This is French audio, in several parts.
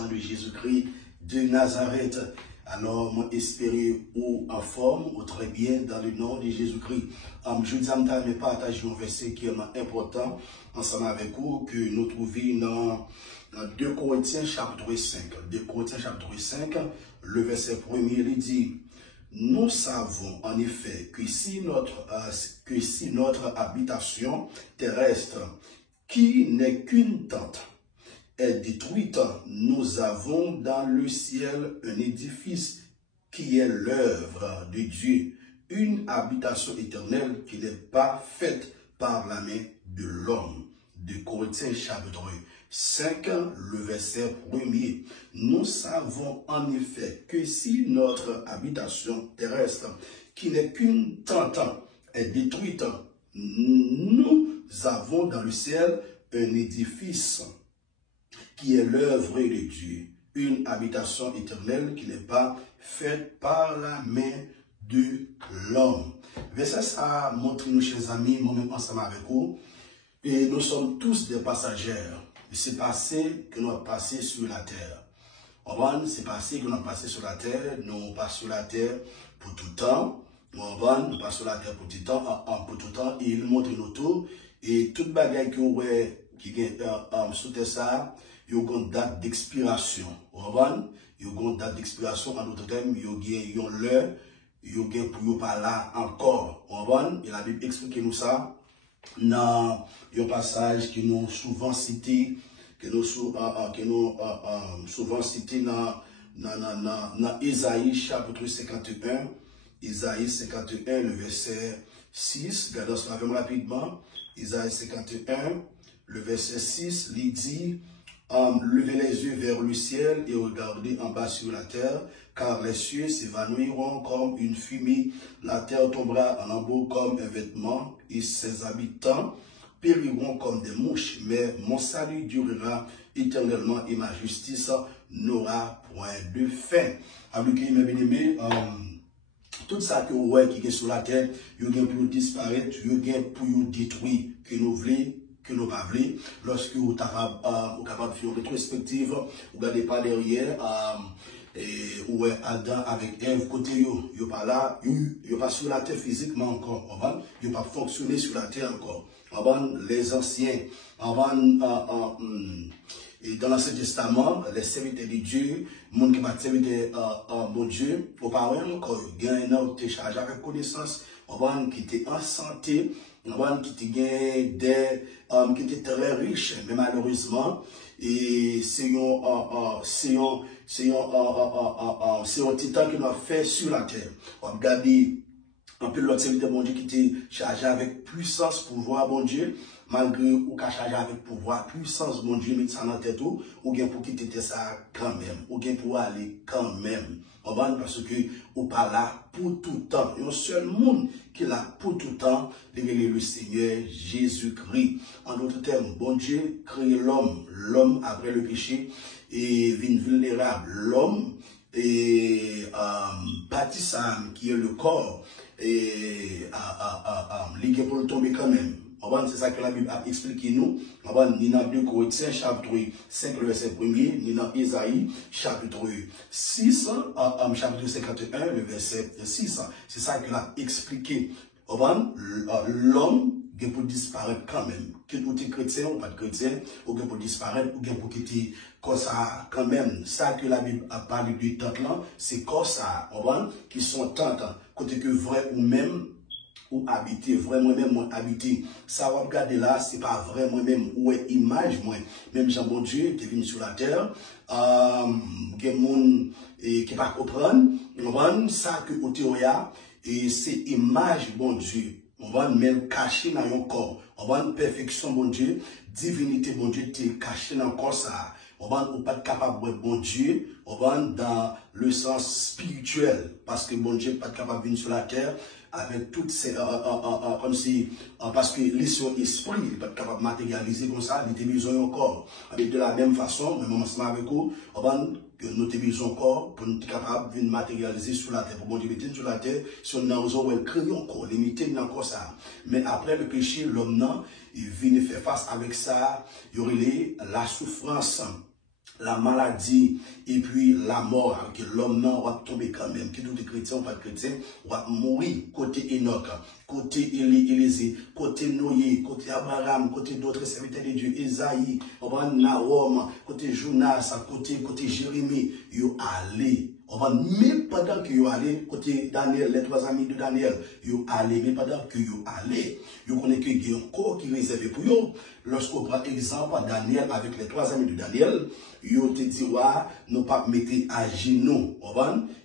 de Jésus-Christ de Nazareth. Alors, moi, espérer ou en forme, ou très bien, dans le nom de Jésus-Christ. Je vous ai partagé un verset qui est important, ensemble avec vous, que nous trouvons dans 2 Corinthiens chapitre 5. 2 Corinthiens chapitre 5, le verset 1er, il dit, nous savons en effet que si notre habitation terrestre, qui n'est qu'une tente, est détruite, nous avons dans le ciel un édifice qui est l'œuvre de Dieu, une habitation éternelle qui n'est pas faite par la main de l'homme. De Corinthiens chapitre 5, le verset 1er. Nous savons en effet que si notre habitation terrestre, qui n'est qu'une tente, est détruite, nous avons dans le ciel un édifice qui est l'œuvre de Dieu, une habitation éternelle qui n'est pas faite par la main de l'homme. Verset ça montre nous, chers amis, moi-même ensemble avec vous, et nous sommes tous des passagers. C'est passé que nous avons passé sur la terre. C'est passé que nous avons passé sur la terre, nous passons sur la terre pour tout temps. Nous passons sur la terre pour tout temps, et il montre nous tout, et toute bagaille qui est sous terre ça, il y a une date d'expiration. Il y a une date d'expiration, en d'autres termes, il y a l'heure, il y a pour pas là encore. Et la Bible explique nous ça dans un passage qui nous souvent cité, souvent cité dans Isaïe chapitre 51. Isaïe 51, le verset 6. Regardons cela vraiment rapidement. Isaïe 51, le verset 6, il dit, levez les yeux vers le ciel et regardez en bas sur la terre, car les cieux s'évanouiront comme une fumée, la terre tombera en lambeaux comme un vêtement, et ses habitants périront comme des mouches, mais mon salut durera éternellement et ma justice n'aura point de fin. Avec mes bien-aimés, tout ça que vous voyez qui est sur la terre, il y a pour disparaître, il y a pour détruire, que nous voulons, que nous pas voulons. Lorsque vous êtes capable de faire une rétrospective, vous regardez pas derrière, où est Adam avec Ève côté yo pas là, yo pas sur la terre physiquement encore, yo pas fonctionné sur la terre encore. Les anciens, et dans l'Ancien Testament, les serviteurs de Dieu, les gens qui va servir mon Dieu, auparavant encore, il y a un homme qui était chargé avec connaissance, qui était en santé, qui était très riche, mais malheureusement, et c'est un titan qui l'a fait sur la terre. Regardez, un peu l'autre serviteur de mon Dieu qui était chargé avec puissance, pouvoir, mon Dieu, malgré ou qu'a chargé avec pouvoir, puissance, mon Dieu, mettre ça dans la tête ou bien pour quitter ça quand même, ou bien pour aller quand même. Parce que ou pas là pour tout temps. Il y a un seul monde qui est là pour tout temps, le Seigneur Jésus-Christ. En d'autres termes, bon Dieu crée l'homme après le péché et vient vulnérable. L'homme et baptissable qui est le corps et lié pour le tomber quand même. C'est ça que la Bible a expliqué nous. Ni dans 2 Corinthiens chapitre 5, le verset 1er, ni dans Isaïe chapitre 6, chapitre 51, le verset 6. C'est ça qu'il a expliqué. L'homme qui peut disparaître quand même. Que vous êtes chrétien ou pas de chrétien, ou que pour disparaître, ou que pour quitter comme ça quand même. Ça que la Bible a parlé de tente là, c'est comme ça, qui sont tentes, côté que vrai ou même, ou habiter, vraiment même moi habiter. Ça va regarder là, c'est pas vraiment même où est image moi. Même Jean bon Dieu qui est venu sur la terre, qui est monde qui pas comprendre, ça que au théorie et c'est image bon Dieu. On va même cacher dans un corps. On va une perfection bon Dieu, divinité bon Dieu t'es caché dans le corps ça. On va pas capable de bon Dieu, on va dans le sens spirituel parce que bon Dieu pas capable de venir sur la terre avec toutes ces comme si parce que l'esprit n'est pas capable de matérialiser comme ça, il a besoin encore. Avec de la même façon, même ensemble avec vous, on va que nous avons besoin encore pour nous être capables de matérialiser sur la terre. Pour bon Dieu mettre sur la terre, si on a besoin de créer encore, limiter encore ça. Mais après le péché, l'homme il vient faire face avec ça, il y aurait la souffrance. la maladie, et puis la mort, alors que l'homme non va tomber quand même, qui tout est chrétien ou pas chrétien, va mourir, côté Enoch, côté Élisée, côté Noé, côté Abraham, côté d'autres serviteurs de Dieu, Esaïe, Nahum, côté Jonas, côté Jérémie, yo allé. On va même pendant que vous allez, côté Daniel, les 3 amis de Daniel, vous allez, mais pendant que vous allez, vous connaissez qu'il y a un corps qui est réservé pour vous. Lorsqu'on prend exemple Daniel avec les 3 amis de Daniel, vous te dit, nous pas mettre à genoux,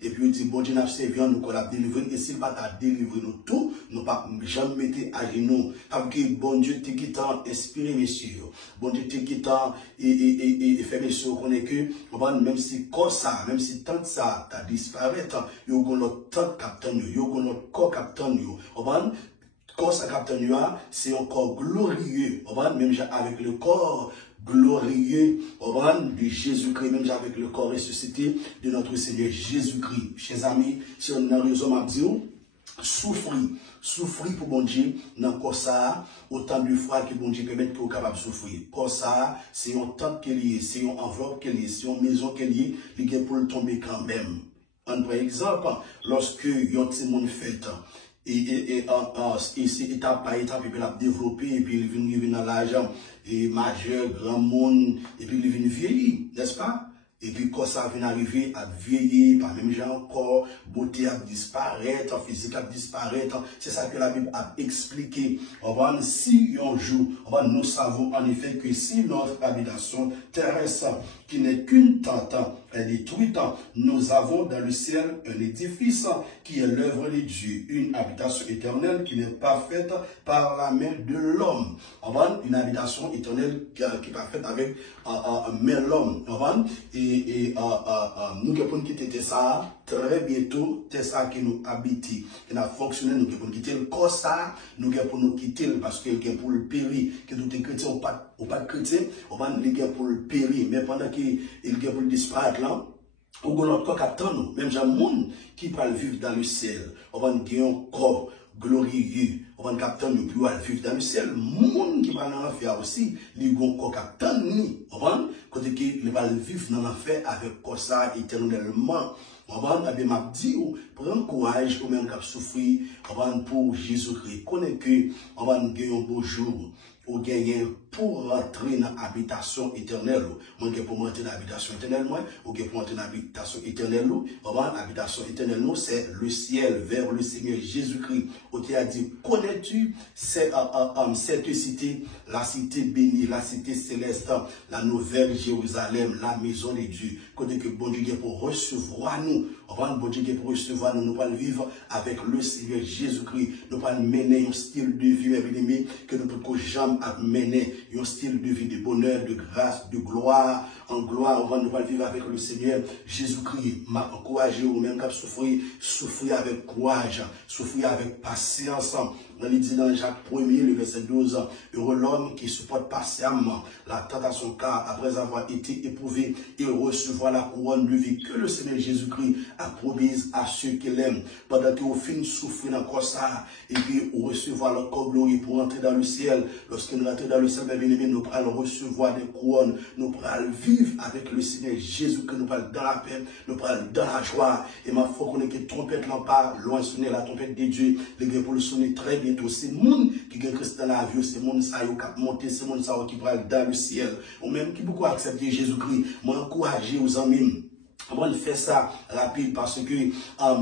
et puis vous dit, bon Dieu, nous servons, nous qu'on a délivré, et s'il pas t'a délivré nous tout, nous pas jamais mettre à genoux. Parce que bon Dieu, t'es qui t'a inspiré, messieurs. Bon Dieu, t'es qui t'a et fait, messieurs, qu'on est que, même si comme ça, même si tant que ça, t'as disparu, vous avez notre temps captain, vous avez notre corps captain, corps ça captain, c'est un corps glorieux, même avec le corps glorieux, de Jésus-Christ, même avec le corps ressuscité de notre Seigneur Jésus-Christ. Chers amis, si on a raison à dire, souffrir pour bon Dieu, dans le ça, autant de fois que bon Dieu permet pour capable de souffrir. Comme ça, c'est un temps qu'il y a, c'est une enveloppe qu'il y a, c'est une maison qu'il y a, il y a pour le tomber quand même. Par exemple, lorsque il y a un petit monde fait, et étape par étape, et puis il a développé, et puis il vient dans l'argent, et majeur, grand monde, et puis il vient vieillir, n'est-ce pas? Et puis quand ça vient arriver à vieillir, par même gens encore, beauté a disparaître, physique a disparaître, c'est ça que la Bible a expliqué. Si un jour, nous savons en effet que si notre habitation terrestre, qui n'est qu'une tente, est détruite, nous avons dans le ciel un édifice qui est l'œuvre de Dieu, une habitation éternelle qui n'est pas faite par la main de l'homme. Une habitation éternelle qui n'est pas faite avec main de l'homme. Et nous pouvons quitter ça très bientôt, c'est ça qui nous habite, qui a fonctionné, nous pouvons quitter le corps ça, nous pouvons nous quitter parce que quelqu'un pour le périr, que tout est chrétien ou pas de chrétien, on va nous pour le périr, mais pendant qu'il est pour le disparaître là, on va notre corps captant nous, même j'ai un monde qui peut vivre dans le ciel, on va gagner un corps glorieux, on va capter nous plus vivre dans le ciel, monde qui va dans l'enfer aussi, il va encore capter nous, on va côté qu'il va vivre dans l'enfer avec corps ça éternellement. On va m'a dit prendre courage ou même cap souffrir, on va pour Jésus-Christ, connaît que on va gagner un beau jour. Ou gagner pour rentrer dans l'habitation éternelle. Moi, pour rentrer dans l'habitation éternelle, ou pour rentrer dans l'habitation éternelle, l'habitation éternelle, c'est le ciel vers le Seigneur Jésus-Christ. Où tu as dit, connais-tu cette cité, la cité bénie, la cité céleste, la nouvelle Jérusalem, la maison de Dieu. Côté que bon Dieu pour recevoir nous, bon Dieu pour recevoir nous, nous allons vivre avec le Seigneur Jésus-Christ. Nous allons mener un style de vie, mes bien-aimés, que nous pouvons jamais mener un style de vie de bonheur, de grâce, de gloire. En gloire, on va nous vivre avec le Seigneur Jésus-Christ. M'a encouragé ou même qu'à souffrir avec courage, souffrir avec patience. On dit dans Jacques 1er, le verset 12, heureux l'homme qui supporte patiemment la tentation, car après avoir été éprouvé, il recevra la couronne de vie que le Seigneur Jésus-Christ a promise à ceux qui l'aiment. Pendant que vous finissez de souffrir encore ça, et puis vous recevoir le corps glorieux pour entrer dans le ciel. Lorsque nous entrons dans le ciel, nous allons recevoir des couronnes, nous allons vivre avec le Seigneur Jésus-Christ, nous allons dans la paix, nous allons dans la joie. Et ma foi, qu'on est que trompette là pas loin sonner la trompette de Dieu, les gars pour le sonner très bientôt. C'est le monde qui est Christ dans la vie, c'est le monde qui a monté, c'est le monde qui va dans le ciel. Ou même qui beaucoup accepté Jésus-Christ, moi encourager aux amis. On va faire ça rapide parce que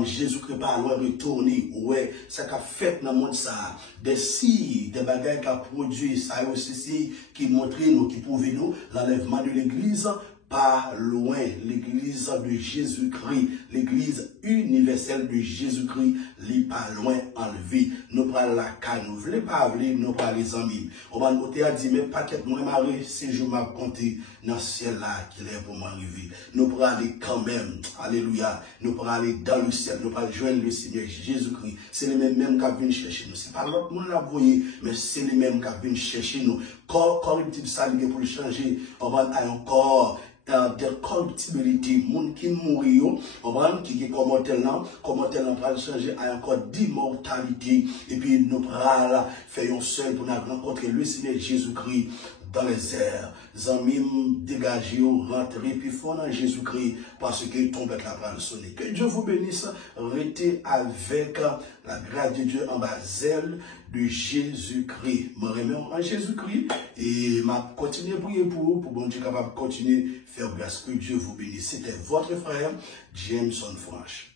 Jésus-Christ pas loin retourner. Ouais, ça qu'a fait dans le monde ça. Des signes, des bagages qui a produit, ça aussi qui montre nous, qui prouve nous l'enlèvement de l'église. Pas loin, l'église de Jésus-Christ, l'église universelle de Jésus-Christ, n'est pas loin enlevé. Nous prenons la canne, nous voulons pas aller, nous prenons les amis. On va nous dire, mais pas qu'être moi marié, si je m'ai compté dans le ciel là, qu'il est pour m'arriver. Nous prenons aller quand même, alléluia. Nous prenons aller dans le ciel, nous prenons joindre le Seigneur Jésus-Christ. C'est les mêmes qui viennent chercher nous. C'est pas l'autre monde là, vous voyez, mais c'est les mêmes qui viennent chercher nous. Corruptible ça, pour le changer, on va aller encore. De corruptibilité, monde qui mourit, qui est comment tel va changer à encore d'immortalité, et puis nous allons faire un seul pour nous rencontrer le Seigneur Jésus-Christ dans les airs. Zamim, dégagez, rentrez, puis fort dans Jésus-Christ, parce que tombez la balle sonner. Que Dieu vous bénisse. Restez avec la grâce de Dieu en bas zèle de Jésus-Christ. Je me remets en Jésus-Christ et je continue à prier pour vous, pour bon Dieu capable de continuer à faire grâce. Que Dieu vous bénisse. C'était votre frère, Jameson Franche.